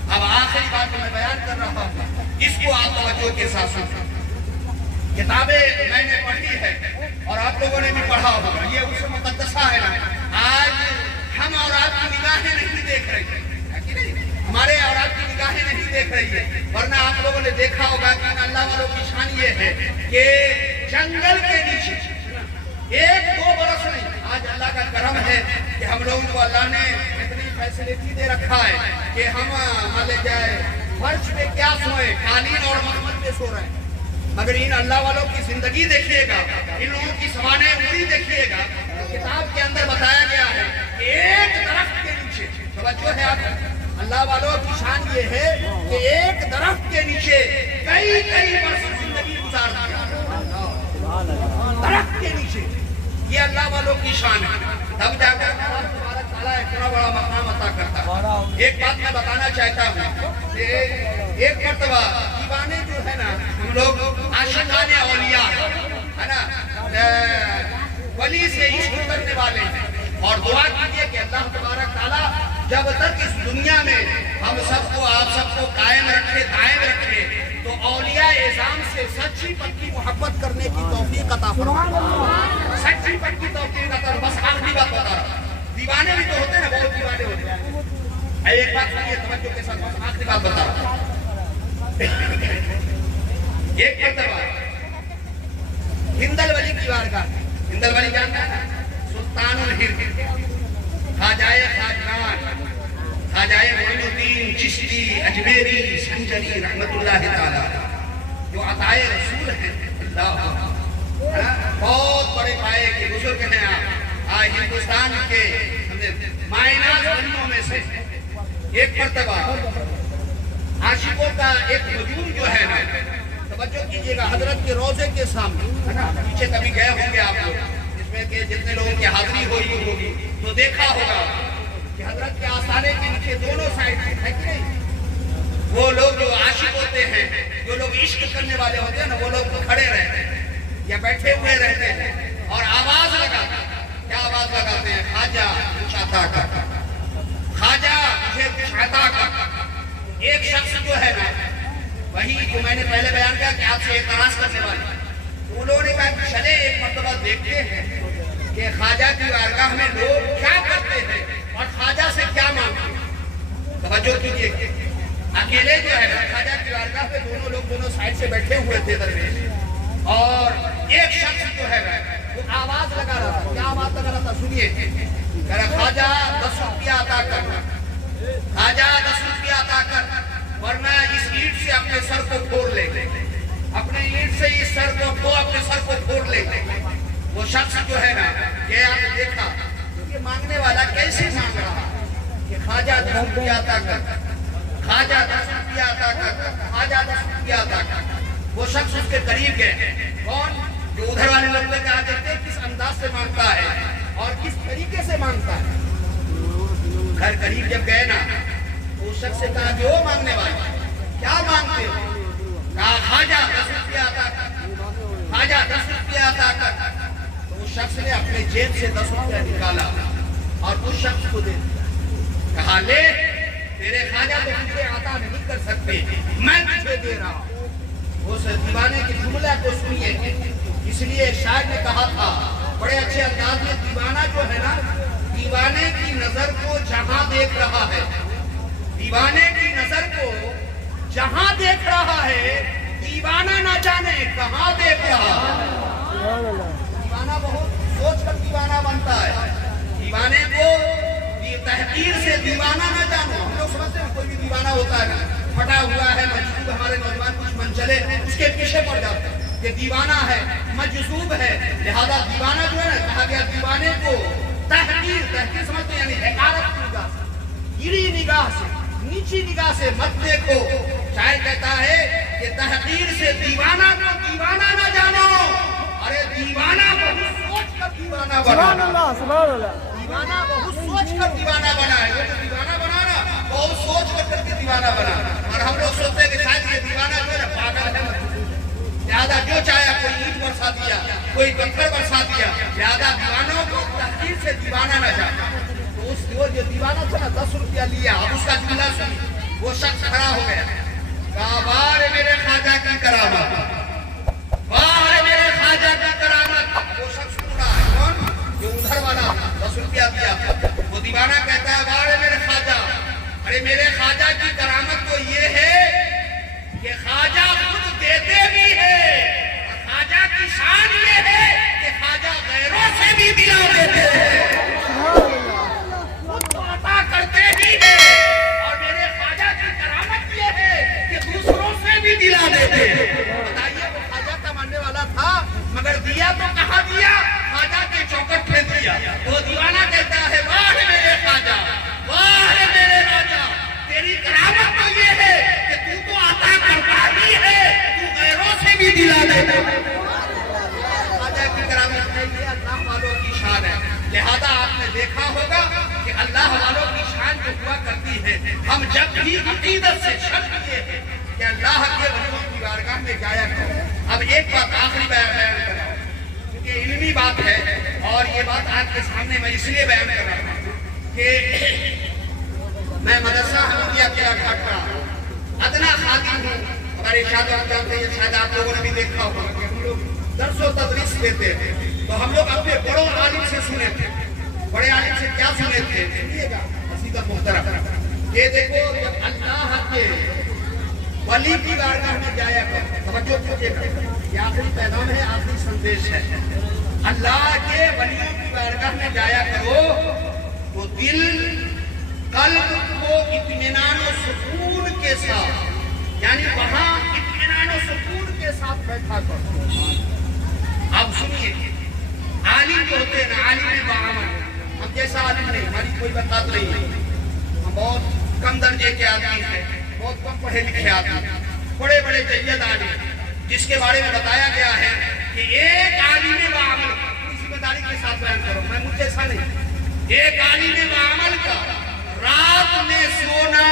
अब आखिरी बात मैं बयान कर रहा हूँ, इसको आप तवज्जो के साथ सुनिए। किताबें मैंने पढ़ी है और आप लोगों ने भी पढ़ा होगा, ये उस मुकद्दसा है ना। आज ہم اور آپ کی نگاہیں نہیں دیکھ رہی ہے کہ نہیں؟ ہمارے اور آپ کی نگاہیں نہیں دیکھ رہی ہے، ورنہ آپ لوگوں نے دیکھا ہوگا کہ ان اللہ والوں کی شان یہ ہے کہ جنگل کے نیچے ایک دو برس نہیں، آج اللہ کا کرم ہے کہ ہم لوگوں کو اللہ نے اتنی فیسلٹی دے رکھا ہے کہ ہم مان لے جائے فرش پہ کیا سوئے، قالین اور مخمل پہ سو رہے ہیں، مگر ان اللہ والوں کی زندگی دیکھیے گا، ان لوگوں کی سوانح عمری دیکھیے گا، کتاب کے اندر بتایا گیا ہے کہ ایک درخت کے نیچے، توجہ ہے آپ، اللہ والوں کی شان یہ ہے کہ ایک درخت کے نیچے کئی برس زندگی گزار دیا، درخت کے نیچے، یہ اللہ والوں کی شان ہے، تب جا کر اللہ تبارک تعالیٰ اتنا بڑا مقام عطا کرتا ہے۔ ایک بات میں بتانا چاہتا ہوں کہ ایک مرتبہ دیوانے جو ہے نا، ہم لوگ عاشقان اولیاء ہے نا، ولی سے عشق کرنے والے ہیں، اور دعا کیجئے کہ اللہ تبارک تعالیٰ جب تک اس دنیا میں ہم سب کو آپ سب کو قائم رکھے دائم رکھے تو اولیاء اعظام سے سچی پکی محبت کرنے کی توفیق عطا فرمائے، سچی پکی توفیق عطا۔ بس آخری بات بتا رہا ہوں، دیوانے بھی تو ہوتے ہیں، بہت دیوانے ہوتے ہیں، ایک بات سنیے توجہ کے ساتھ، بس آخری بات بتا رہا ہوں۔ ایک مرتبہ ہندل ولی کی بارگاہ، ہندل ولی جانتا ہے سلطان الہند، خواجائے خواجگان، خواجائے معین الدین چشتی اجمیری سنجری رحمت اللہ تعالی، جو عطائے رسول ہیں، اللہ بہت بڑے پائے کے بزرگ ہیں آپ، آج ہندوستان کے مائناز ولیوں میں سے۔ ایک مرتبہ عاشقوں کا ایک ہجوم جو ہے نا، توجہ کیجئے گا، حضرت کے روضے کے سامنے، پیچھے کبھی گئے ہوں گے آپ لوگ، جس میں کہ جتنے لوگوں کی حاضری ہوگی تو دیکھا ہوگا کہ حضرت کے آستانے کے نیچے دونوں سائڈ ہے کہ نہیں، وہ لوگ جو عاشق ہوتے ہیں، جو لوگ عشق کرنے والے ہوتے ہیں نا، وہ لوگ کھڑے رہتے ہیں یا بیٹھے ہوئے رہتے ہیں اور آواز لگاتے ہیں۔ کیا آواز لگاتے ہیں؟ خواجہ کچھ عطا کر، خواجہ مجھے کچھ عطا کر۔ ایک شخص جو ہے نا، وہی جو میں نے پہلے بیان کیا کہ آپ سے اعتراض کرنے والے، تو انہوں نے کہا کہ چلے ایک مرتبہ دیکھتے ہیں کہ خواجہ کی بارگاہ میں لوگ کیا کرتے ہیں اور خواجہ سے کیا مانگتے ہیں۔ توجہ کیجئے، اکیلے جو ہے نا خواجہ کی بارگاہ پہ دونوں لوگ دونوں سائڈ سے بیٹھے ہوئے تھے درویش، اور ایک شخص جو ہے وہ آواز لگا رہا تھا۔ کیا آواز لگا رہا تھا؟ سنیے، کہہ رہا خواجہ 10 روپیہ عطا کر، خواجہ 10 روپیہ عطا کر، ورنہ اس اینٹ سے اپنے سر کو پھوڑ لے، اپنے اینٹ سے اس سر کو اپنے سر کو پھوڑ لے۔ وہ شخص جو ہے نا، یہ آپ نے دیکھا کہ مانگنے والا کیسے مانگ رہا کہ خواجہ 10 روپیہ عطا کر، خواجہ 10 روپیہ عطا کر، خواجہ 10 روپیہ عطا کر۔ وہ شخص اس کے قریب گئے، کون؟ جو ادھر والے لوگ کہا دیتے ہیں کس انداز سے مانگتا ہے اور کس طریقے سے مانگتا ہے۔ گھر قریب جب گئے نا تو اس شخص سے کہا کہ وہ مانگنے والا کیا مانگتے ہو؟ کہا خواجہ 10 روپیہ عطا کر، خواجہ 10 روپیہ عطا کر۔ تو اس شخص نے اپنے جیب سے 10 روپیہ نکالا اور اس شخص کو دے دیا، کہا لے، تیرے خواجہ تو تجھے عطا نہیں کر سکتے، میں تجھے دے رہا ہوں۔ اس دیوانے کے جملہ کو سنیے، اس لیے شاعر نے کہا تھا بڑے اچھے انداز میں، دیوانہ جو ہے نا، دیوانے کی نظر کو جہاں دیکھ رہا ہے، دیوانے کی نظر کو جہاں دیکھ رہا ہے، دیوانہ نہ جانے کہاں دیکھ رہا ہے۔ دیوانہ بہت سوچ کر دیوانہ بنتا ہے، دیوانے کو تحقیر سے دیوانہ نہ جانو۔ ہم لوگ سمجھتے ہیں کوئی بھی دیوانہ ہوتا ہے پھٹا ہوا ہے، مجذوب، ہمارے نوجوان کچھ من چلے اس کے پیچھے پڑ جاتے ہیں کہ دیوانہ ہے، مجذوب ہے، لہذا دیوانہ جو ہے نا، کہا گیا دیوانے کو تحقیر سمجھتے ہیں یعنی حقارت کی نگاہ سے، گری نگاہ سے، نیچی نگاہ سے مت دیکھو۔ شاعر کہتا ہے کہ تحقیر سے دیوانہ کو دیوانہ نہ جانو، ارے دیوانہ بہت سوچ کر دیوانہ بنا۔ سبحان اللہ، سبحان اللہ۔ دیوانہ بہت سوچ کر دیوانہ بنا ہے، وہ جو دیوانہ بنا نا بہت سوچ کر کے دیوانہ بنا، اور ہم لوگ سوچتے ہیں کہ شاید یہ دیوانہ جو ہے پاگل ہے، لہذا جو چاہے کوئی اینٹ برسا دیا، کوئی پتھر برسا دیا، لہذا دیوانوں کو تحقیر سے دیوانہ نہ جانا۔ تو اس وہ جو دیوانہ تھا نا 10 روپیہ لیا، اب اس کا جملہ سنی، وہ شخص کھڑا ہو گیا، کہا واہ رے میرے خواجہ کی کرامت، واہ رے میرے خواجہ کی کرامت۔ وہ شخص اڑا ہے، کون؟ جو ادھر والا 10 روپیہ کیا دیا. وہ دیوانہ کہتا ہے واہ میرے خواجہ. ارے میرے خواجہ کی کرامت تو یہ ہے کہ خواجہ خود دیتے بھی ہے، اور خواجہ کی شان یہ ہے کہ خواجہ غیروں سے بھی دلا دیتے ہیں، خود تو عطا کرتے بھی ہیں، اور میرے خواجہ کی کرامت یہ ہے کہ دوسروں سے بھی دلا دیتے ہیں. بتائیے وہ خواجہ کا ماننے والا تھا مگر دیا تو کہاں دیا؟ خواجہ کے چوکٹ پہ دیا. وہ دیوانہ کہتا ہے واہ میرے خواجہ، واہ میرے راجا، تیری کرامت تو یہ ہے کہ تو تو عطا کرتا ہی ہے، تو غیروں سے بھی دلا دیتا ہے. خواجہ کی کرامت ہے، یہ اللہ والوں کی شان ہے. لہذا آپ نے دیکھا ہوگا کہ اللہ والوں کی شان جو ہوا کرتی ہے، ہم جب بھی عقیدت سے شک کیے ہیں کہ اللہ کے ولیوں کی بارگاہ میں جایا کرو. اب ایک بات آخری بیان کرتا ہوں کیونکہ علمی بات ہے، اور یہ بات آپ کے سامنے میں اس لیے بیان کر رہا ہوں کہ میں مدرسہ حمدیہ قلعہ گھاٹ کا ادنا خادم ہوں. ہمارے ارشاد آپ جانتے ہیں، شاید آپ لوگوں نے بھی دیکھا ہوگا کہ ہم لوگ درس و تدریس دیتے تھے تو ہم لوگ اپنے بڑوں عالم سے سنے تھے. بڑے عالم سے کیا سنے تھے؟ سنیے گا عزیز محترم، یہ دیکھو جب اللہ کے ولی کی بارگاہ میں جایا کر، توجہ کیجئے گا، یہ آخری پیغام ہے، آخری سندیش ہے. اللہ کے ولیوں کی بارگاہ میں جایا کرو تو دل قلب کو اطمینان و سکون کے ساتھ، یعنی وہاں اطمینان و سکون کے ساتھ بیٹھا کرو. اب سنیے، عالم جو ہوتے ہیں نا، عالم بعمل، ہم جیسا عالم نہیں، ہماری کوئی بات نہیں ہے، ہم بہت کم درجے کے آدمی ہیں، بہت کم پڑھے لکھے آدمی ہیں. بڑے بڑے جید عالم جس کے بارے میں بتایا گیا ہے کہ ایک عالم بعمل، پوری ذمہ داری کے ساتھ بیان کرو، میں مجھ جیسا نہیں، ایک عالم بعمل کا رات میں سونا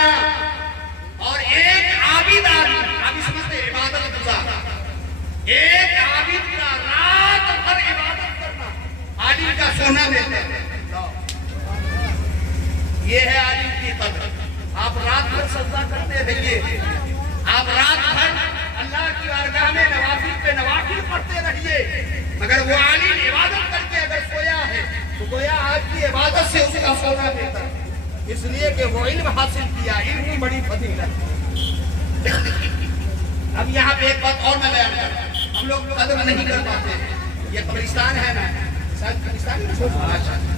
اور ایک عابد آدمی، عابد سمجھتے عبادت گزار، ایک عابد کا رات بھر عبادت کرنا، عالم کا سونا دیتا ہے. یہ ہے عالم کی قدر. آپ رات بھر سجدہ کرتے رہیے، آپ رات بھر اللہ کی بارگاہ میں نوافل پہ نوافل پڑھتے رہیے، مگر وہ عالم عبادت کر کے اگر سویا ہے تو گویا آپ کی عبادت سے اس کا سونا دیتا ہے، اس لیے کہ وہ علم حاصل کیا. علم کی بڑی فضیلت. اب یہاں پہ ایک بات اور میں بیان کرتا ہوں، ہم لوگ قدر نہیں کر پاتے ہیں. یہ قبرستان ہے نا، شاید قبرستان ہے،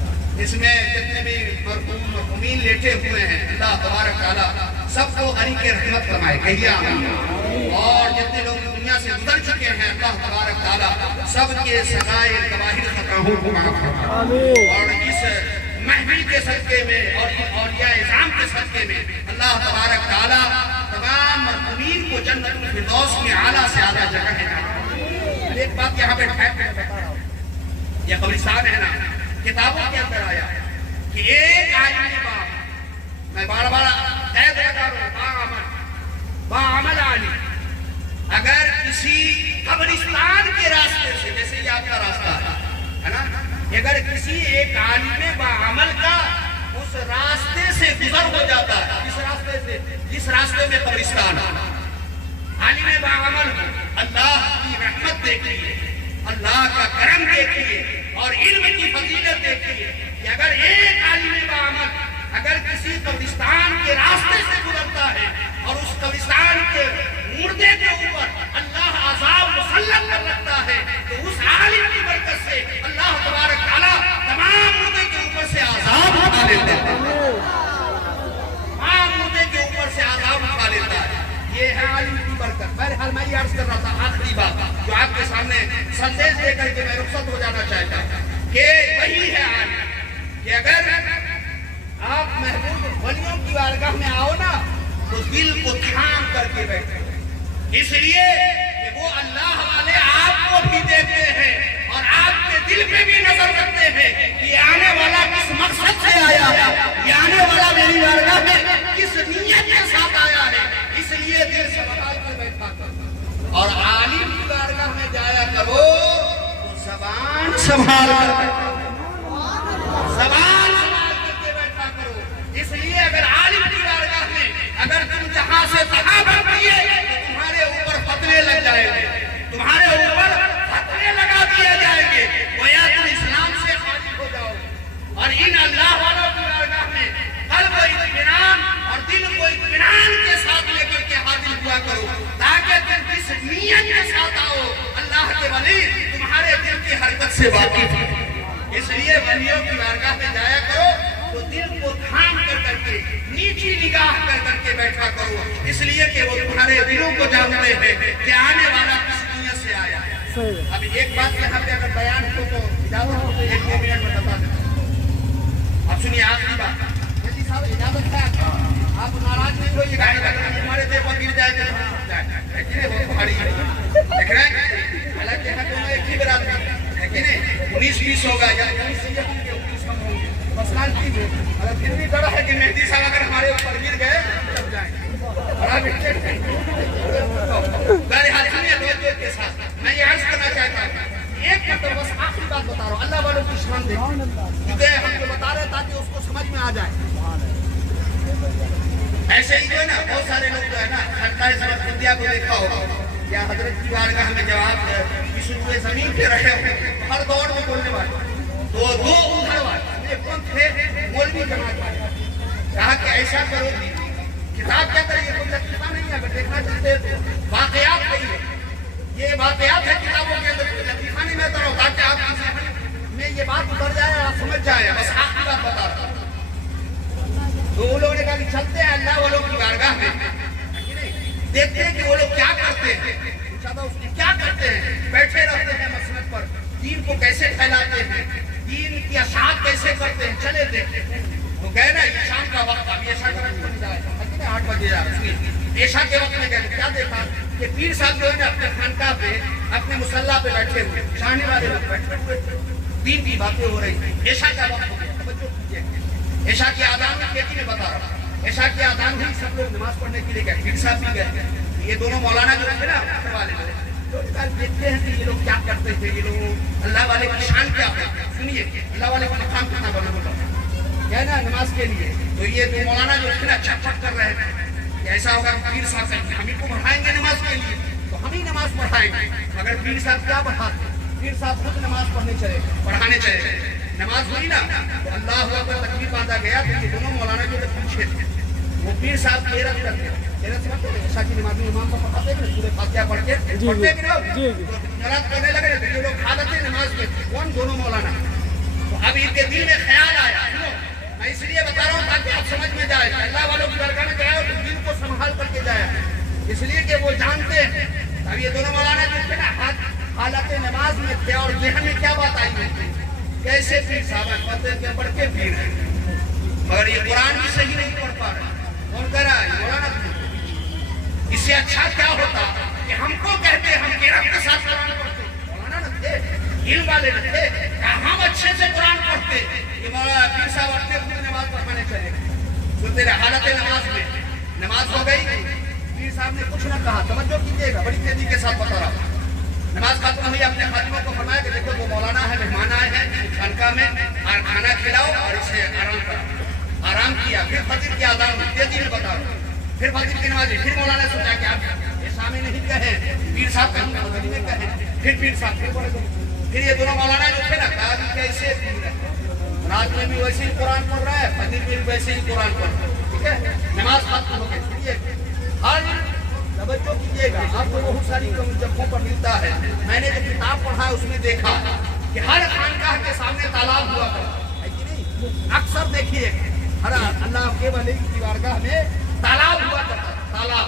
اس میں جتنے بھی مرحومین لیٹے ہوئے ہیں، اللہ تبارک تعالیٰ سب کو غنی کے رحمت فرمائے، کہیے آمین. اور جتنے لوگ دنیا سے گزر چکے ہیں، اللہ تبارک تعالیٰ سب کے سزائے کبائر خطاؤں کو معاف فرمائے. اور اس محفل کے صدقے میں اور اولیاء اعظام کے صدقے میں اللہ تبارک تعالیٰ تمام مرحومین کو جنت الفردوس میں اعلیٰ سے اعلیٰ جگہ ہے. ایک بات یہاں پہ ٹھہر کے بتا رہا ہوں، یہ قبرستان ہے نا، کتابوں کے اندر آیا کہ ایک عالم کے بعد، میں بار بار قید لگا رہا ہوں، باعمل عالم اگر کسی قبرستان کے راستے سے، جیسے یہ آپ کا راستہ ہے نا، اگر کسی ایک عالم باعمل کا اس راستے سے گزر ہو جاتا ہے، اس راستے سے، جس راستے میں قبرستان ہے، عالم باعمل اللہ کی رحمت دیکھیے، اللہ کا کرم دیکھیے اور علم کی فضیلت دیکھیے کہ اگر ایک عالم باعمل اگر کسی قبرستان کے راستے سے گزرتا ہے اور اس قبرستان کے مردے کے اوپر اللہ عذاب مسلط کر رکھتا ہے، تو اس عالم کی برکت سے اللہ تبارک تعالیٰ تمام مردے کے اوپر سے عذاب اٹھا لیتا ہے، تمام مردے کے اوپر سے عذاب اٹھا لیتا ہے. یہ ہے عالم کی برکت. بہرحال میں یہ عرض کر رہا تھا، آخری بات جو آپ کے سامنے سندیش دے کر کے میں رخصت ہو جانا چاہتا ہوں کہ وہی ہے عالم کہ اگر آپ محبوب ولیوں کی بارگاہ میں آؤ نا تو دل کو تھام کر کے بیٹھے، اس لیے کہ وہ اللہ والے آپ کو بھی دیکھتے ہیں اور آپ کے دل پہ بھی نظر رکھتے ہیں کہ یہ آنے والا کس مقصد سے آیا ہے، یہ آنے والا میری بارگاہ میں کس نیت کے ساتھ آیا ہے، اس لیے دل سے بتال کر بیٹھا کرو. اور عالم کی بارگاہ میں جایا کرو تو زبان سنبھال کر کے بیٹھا کرو. اس لیے اگر عالم کی بارگاہ میں اگر تم جہاں سے تہاں بڑھ دیے تو تمہارے اوپر فتوے لگ جائیں گے، تمہارے اوپر فتوے لگا دیے جائیں گے، گویا تم اسلام سے خارج ہو جاؤ. اور ان के वली तुम्हारे दिल की हरकत से वाकिफ है, इसलिए वलियों की बारगाह में जाया करो तो दिल को थाम कर करके नीची निगाह कर करके बैठा करो, इसलिए कि वो तुम्हारे दिलों को जानते हैं कि आने वाला किस दुनिया से आया है। अब एक बात यहाँ पे अगर बयान हो तो इजाजत हो तो 1-2 मिनट में बता देता हूं। अब सुनिए आखिरी बात, यदि साहब इजाजत है आप नाराज नहीं होइएगा, हमारे देह पर गिर जाएगा बहुत भारी है, देख रहे हैं। हालांकि यहाँ दोनों एक ही बराबर है कि नहीं, 19-20 होगा या 19 हम होंगे, बस शांति में। अगर फिर भी डर है कि मेहदी साहब अगर हमारे ऊपर गिर गए तब जाएंगे। बहरहाल सुनिए दोस्तों के साथ मैं ये अर्ज करना चाहता हूँ, एक मतलब बस आखिरी बात बता रहा हूँ, अल्लाह वालों की शान देखिए, क्योंकि हम जो बता रहे हैं ताकि उसको समझ में आ जाए। ऐसे ही जो है ना बहुत सारे लोग जो है ना खड़का समझबंदिया को देखा होगा, क्या हजरत की बारगाह में जवाब शुरू जमीन पे रहे हर दौर में बोलने वाले तो दो उधर वाले कौन थे, मौलवी जमात वाले, कहा कि ऐसा करो किताब क्या करिए, कोई लतीफा नहीं है, अगर देखना चाहते हैं तो वाकयात कहिए, ये वाकयात है किताबों के अंदर, कोई लतीफा नहीं मैं करो ताकि आप में ये बात उतर जाए, आप समझ जाए। बस आखिरी बात बता रहा हूँ, तो वो लोगों ने कहा कि चलते हैं अल्लाह वालों की बारगाह में, देखते हैं कि वो लोग क्या करते हैं, उसने क्या करते हैं, बैठे रहते हैं मसनद पर, दीन को कैसे फैलाते हैं, दीन की अशात कैसे करते हैं, चले देखते हैं। तो गए ना शाम का वक्त, अब ऐसा का वक्त बन जाए 8 बजे ऐशा के वक्त में गए, क्या देखा कि पीर साहब जो है ना अपने खानका पे अपने मुसल्ला पे बैठे हुए, शाने वाले लोग बैठे हुए, दीन की बातें हो रही, ऐशा का वक्त हो गया, तवज्जो कीजिए। ऐशा की आदान में खेती में बता रहा हूँ, ऐशा की आदान ही सब लोग नमाज पढ़ने के लिए गए, पीर साहब भी गए, ये दोनों मौलाना जो थे ना वाले तो देखते हैं कि ये लोग क्या करते थे, ये लोग अल्लाह वाले की शान क्या है, सुनिए अल्लाह वाले का मकाम कितना बना बोला क्या है ना नमाज के लिए। तो ये दो मौलाना जो थे ना चटपट कर रहे थे कि ऐसा होगा पीर साहब हम ही को बढ़ाएंगे नमाज के लिए तो हम ही नमाज पढ़ाएंगे, मगर पीर साहब क्या बढ़ाते, पीर साहब खुद नमाज पढ़ने चले, पढ़ाने चले, नमाज हुई ना तो अल्लाह का तकबीर बांधा गया, तो ये दोनों मौलाना जो पीछे थे वो पीर साहब केरत करते ऐसा की नमाज इमाम को पढ़ाते हैं पूरे फातिहा पढ़ के पढ़ते कि नहीं नमाज करने लगे तो ये लोग हालत है नमाज में, कौन दोनों मौलाना। तो अब इनके दिल में ख्याल आया, सुनो मैं इसलिए बता रहा हूँ ताकि आप समझ में जाए, अल्लाह वालों की बारगाह में जाए तो दिल को संभाल करके जाए, इसलिए कि वो जानते हैं। अब ये दोनों मौलाना जो थे ना हालत नमाज में थे और जहन में क्या बात आई हुई थी, कैसे पीर साहब कहते हैं बढ़ के पीर है, मगर ये कुरान भी सही नहीं पढ़ पा रहे, कौन कह रहा है मौलाना। इससे अच्छा क्या होता कि हमको कहते हम केरत के साथ कुरान पढ़ते, मौलाना न थे, इल्म वाले न थे, हम अच्छे से कुरान पढ़ते, ये मौलाना पीर साहब अपने खुद नमाज पढ़ाने चले, सुनते रहे हालत नमाज में, नमाज हो गई, पीर साहब ने कुछ न कहा, तवज्जो कीजिएगा बड़ी तेजी के साथ बता रहा हूँ। नमाज खत्म हुई, अपने खातिमों को फरमाया कि देखो वो मौलाना है, मेहमान आए हैं खानका में, और खाना खिलाओ और इसे आराम कराओ। आराम किया, फिर फजर की आदान तेजी में बता रहा हूँ, फिर फजर की नमाज, फिर मौलाना सोचा कि आप ऐसा में नहीं कहे, पीर साहब में कहे, फिर पीर साहब फिर ये दोनों मौलाना जो थे ना कहा कि कैसे रात में भी वैसे ही कुरान पढ़ रहा है, फजर में भी वैसे ही कुरान पढ़ रहा है, ठीक है। नमाज खत्म हो गई, हर तवज्जो कीजिएगा, आपको बहुत सारी जगहों पर मिलता है, मैंने जो किताब पढ़ा उसमें देखा कि हर खानकाह के सामने तालाब हुआ करता है कि नहीं, अक्सर देखिए हर अल्लाह के वली की बारगाह में तालाब हुआ करता, तालाब,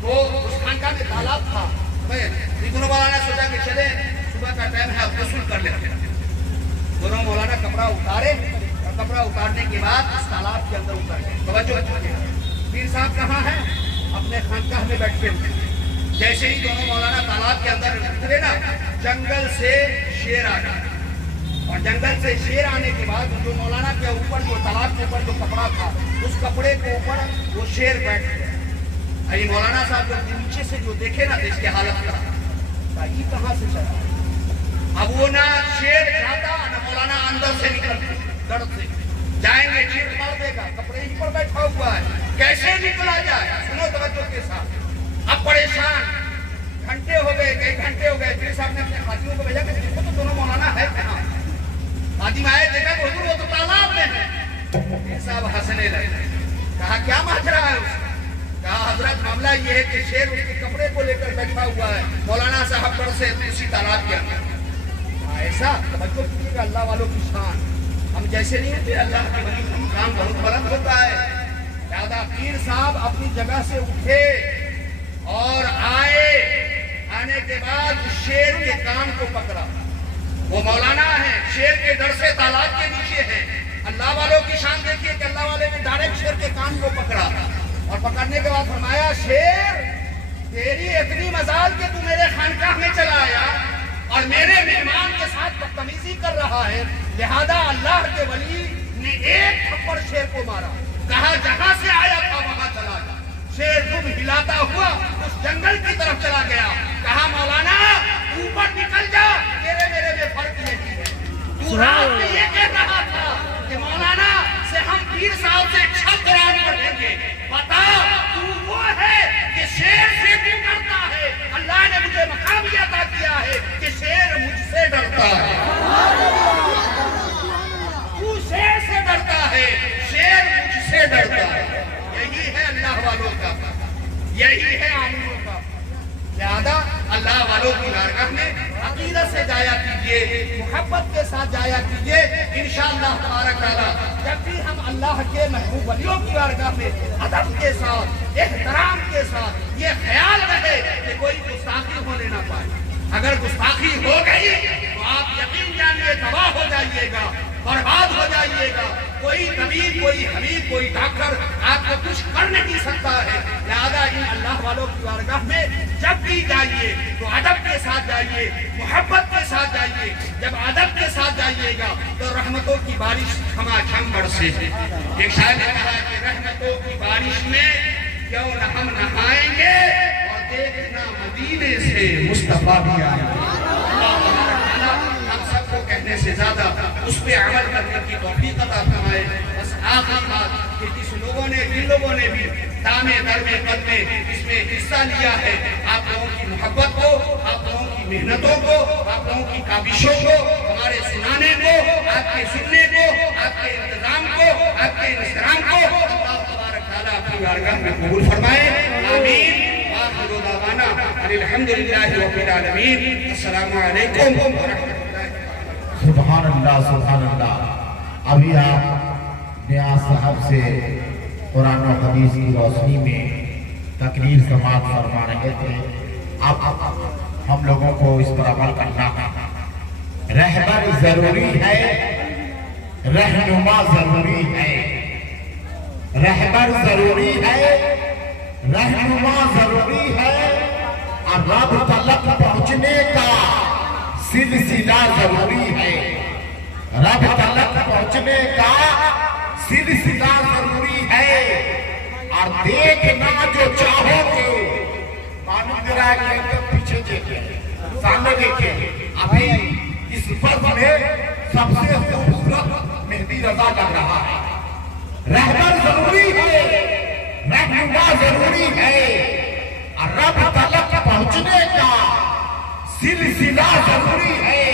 तो उस खानकाह में तालाब था। दोनों मौलाना सोचा कि चले सुबह का टाइम है, अब वसूल कर लेते हैं। दोनों मौलाना कपड़ा उतारे और कपड़ा उतारने के बाद उस तालाब के अंदर उतर गए। तवज्जो पीर साहब कहाँ है, अपने खानकाह में बैठे हुए। जैसे ही दोनों मौलाना तालाब के अंदर उतरे ना, जंगल से शेर आ गया, और जंगल से शेर आने के बाद जो मौलाना के ऊपर जो तालाब के ऊपर जो कपड़ा था उस कपड़े के ऊपर वो शेर बैठ गया। अभी मौलाना साहब जब नीचे से जो देखे ना इसकी हालत खराब, ये कहाँ से चला, अब वो ना शेर जाता ना मौलाना अंदर से निकलते, दर्द से जाएंगे शेर मार देगा, कपड़े ही पर बैठा हुआ है, कैसे निकला जाए। सुनो तवज्जो के साथ, अब परेशान, घंटे हो गए, कई घंटे हो गए, पीर साहब ने अपने खातियों को भेजा कि देखो तो दोनों मौलाना है कहाँ। खातिम आए, देखा कि हुजूर वो तो तालाब में है। पीर साहब हंसने लगे, कहा क्या माजरा है उसका, कहा हजरत मामला ये है कि शेर उसके कपड़े को लेकर बैठा हुआ है मौलाना साहब पर से उसी तालाब के अंदर। ऐसा तवज्जो कीजिएगा अल्लाह वालों की शान। हम जैसे नहीं होते, अल्लाह के वली का मुकाम बहुत बुलंद होता है। दादा पीर साहब अपनी जगह से उठे और आने के बाद शेर के कान को पकड़ा। वो मौलाना है, शेर के डर से तालाब के नीचे है। अल्लाह वालों की शान देखिए कि अल्लाह वाले ने डायरेक्ट शेर के कान को पकड़ा और पकड़ने के बाद फरमाया, शेर तेरी इतनी मजाल कि तू मेरे खानकाह में चला आया और मेरे मेहमान के साथ बदतमीजी कर रहा है, लिहाजा अल्लाह के वली ने एक थप्पड़ शेर को मारा। कहा जहां से आया था वहां चला जा। शेर दुम हिलाता हुआ उस जंगल की तरफ चला गया। कहा मौलाना ऊपर निकल जा, तेरे मेरे में फर्क नहीं है। तू रात में ये कह रहा था कि मौलाना से हम पीर साहब से अच्छा कुरान पढ़ेंगे, बता तू वो है कि शेर से भी डरता है। अल्लाह ने मुझे मकाम भी अता किया है कि शेर मुझसे डरता है। तू शेर से डरता है, शेर मुझसे डरता है। यही है अल्लाह वालों का, यही है आलिमों का। लिहाजा अल्लाह वालों की बारगाह में अकीदत से जाया कीजिए, मोहब्बत के साथ जाया कीजिए। इंशाअल्लाह तबारक तआला जब भी हम अल्लाह के महबूब वलियों की बारगाह में अदब के साथ, एहतराम के साथ ये ख्याल रहे कि कोई गुस्ताखी होने ना पाए। अगर गुस्ताखी हो गई तो आप यकीन जानिए तबाह हो जाइएगा, बर्बाद हो जाइएगा। कोई तबीब, कोई हबीब, कोई डॉक्टर आपको कुछ कर नहीं सकता है। लिहाजा इन अल्लाह वालों की बारगाह में जब भी जाइए तो अदब के साथ जाइए, मोहब्बत के साथ जाइए। जब अदब के साथ जाइएगा तो रहमतों की बारिश खमाखम बरसे। एक शायर ने कहा कि रहमतों की बारिश में क्यों न हम नहाएंगे और देखना मदीने से मुस्तफा भी आएंगे। हम सबको कहने से ज्यादा उस पे अमल करने की तौफीक अता फरमाए। बस आखिरी बात कि जिस लोगों ने, जिन लोगों ने भी दामे दरमे कदमे इसमें हिस्सा लिया है, आप लोगों की मोहब्बत को, आप लोगों की मेहनतों को, आप लोगों की काबिशों को, हमारे सुनाने को, आपके सुनने को, आपके इंतजाम को, आपके इंतजाम को अल्लाह तबारक तआला अपनी बारगाह में कबूल फरमाए। आमीन। आखिर दावाना अल्हम्दुलिल्लाहि रब्बिल आलमीन। अस्सलामु अलैकुम व रहमतुल्लाहि। सुभान अल्लाह, सुभान अल्लाह। अभी आप नियाज साहब से कुरान और हदीस की रोशनी में तकरीर समाअत फरमा रहे थे। अब हम लोगों को इस पर अमल करना है। रहबर जरूरी है, रहनुमा जरूरी है। रहबर जरूरी है, रहनुमा जरूरी है और रब तलक पहुंचने का सिलसिला जरूरी है। रब तलक पहुंचने का सिलसिला जरूरी है। और देखना जो चाहोगे, मालूम जरा के एकदम पीछे देखे, सामने देखे। अभी इस वक्त में सबसे खूबसूरत मेहदी रजा लग रहा है। रहबर जरूरी है, रहनुमा जरूरी है और रब तलक पहुंचने का सिलसिला जरूरी है।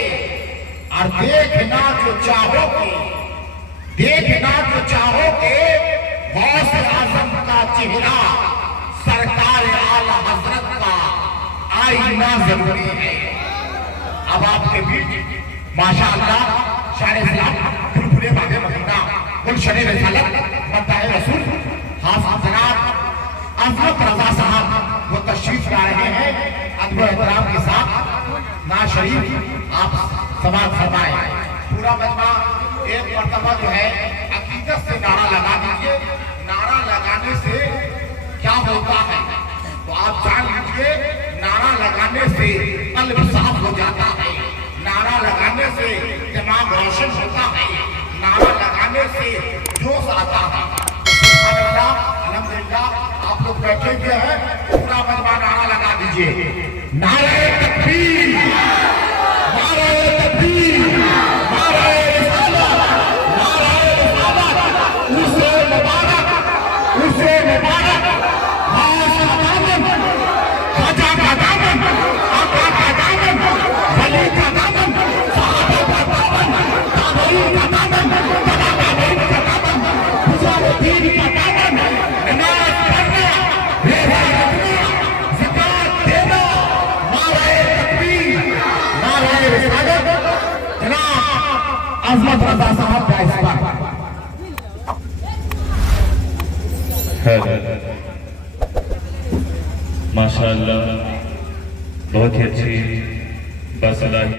और देखना जो चाहोगे, देखना जो चाहोगे, गौस आजम का चेहरा, सरकार आला हजरत का आईना जरूरी है। अब आपके बीच माशाअल्लाह शायर इस्लाम बुलबुले बागे मदीना गुलशन रिसालत मद्दाह रसूल हाफिज जनाब अफरत रजा साहब वो तशरीफ ला रहे हैं। अदब एहतराम के साथ ना शरीफ आप समाअत फरमाए। पूरा मजमा एक मर्तबा जो है अकीदत से नारा लगा दीजिए। नारा लगाने से क्या होता है तो आप जान लीजिए। नारा लगाने से कल्ब साफ हो जाता है, नारा लगाने से दिमाग रोशन होता है, नारा लगाने से जोश आता है। सुभान अल्लाह, अल्हम्दुलिल्लाह। आप लोग बैठे हुए हैं, पूरा मजमा नारा लगा दीजिए। नारे तकबीर, नारे तकबीर, नारे रिसालत, नारे रिसालत। उसे मुबारक, उसे मुबारक। खास का दामन, ख्वाजा का दामन, आका का दामन, वली का दामन, सहाबा का दामन, ताबईन का दामन, तबा ताबईन का दामन, मुजाहिदीन का दामन, इनायत करना ماشاء اللہ بہت ہی اچھی باصلاحیت